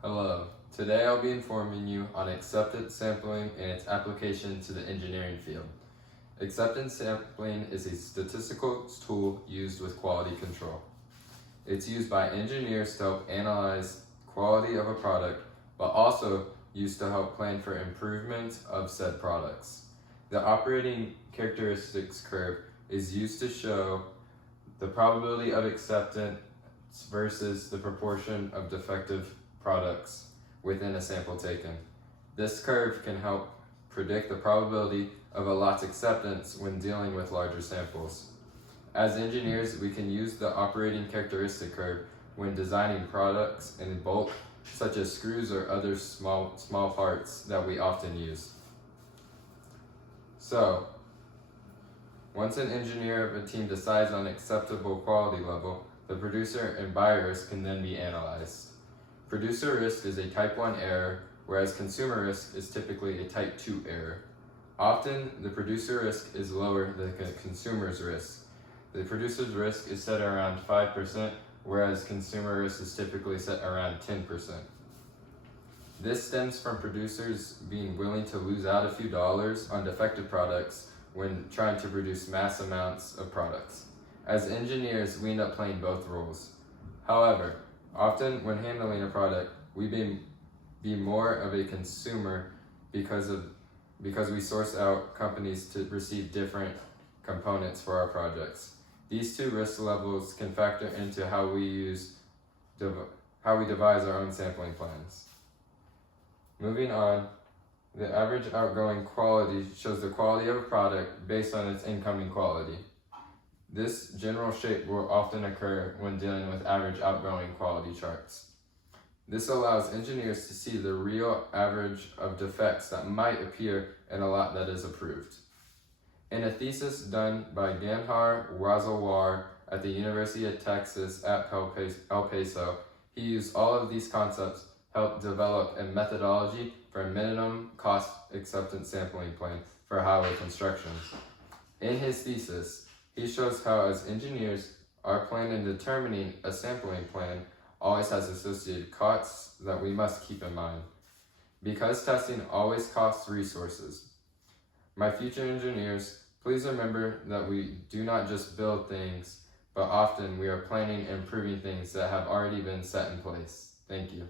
Hello, today I'll be informing you on acceptance sampling and its application to the engineering field. Acceptance sampling is a statistical tool used with quality control. It's used by engineers to help analyze quality of a product, but also used to help plan for improvement of said products. The operating characteristics curve is used to show the probability of acceptance versus the proportion of defective products within a sample taken. This curve can help predict the probability of a lot's acceptance when dealing with larger samples. As engineers, we can use the operating characteristic curve when designing products in bulk, such as screws or other small parts that we often use. So, once an engineer of a team decides on acceptable quality level, the producer and buyer risk can then be analyzed. Producer risk is a type 1 error, whereas consumer risk is typically a type 2 error. Often, the producer risk is lower than the consumer's risk. The producer's risk is set around 5%, whereas consumer risk is typically set around 10%. This stems from producers being willing to lose out a few dollars on defective products when trying to produce mass amounts of products. As engineers, we end up playing both roles. However, often when handling a product, we be more of a consumer because we source out companies to receive different components for our projects. These two risk levels can factor into how we devise our own sampling plans. Moving on, the average outgoing quality shows the quality of a product based on its incoming quality. This general shape will often occur when dealing with average outgoing quality charts. This allows engineers to see the real average of defects that might appear in a lot that is approved. In a thesis done by Ganhar Wazalwar at the University of Texas at El Paso, he used all of these concepts to help develop a methodology for a minimum cost acceptance sampling plan for highway construction. In his thesis, he shows how, as engineers, our plan in determining a sampling plan always has associated costs that we must keep in mind, because testing always costs resources. My future engineers, please remember that we do not just build things, but often we are planning and improving things that have already been set in place. Thank you.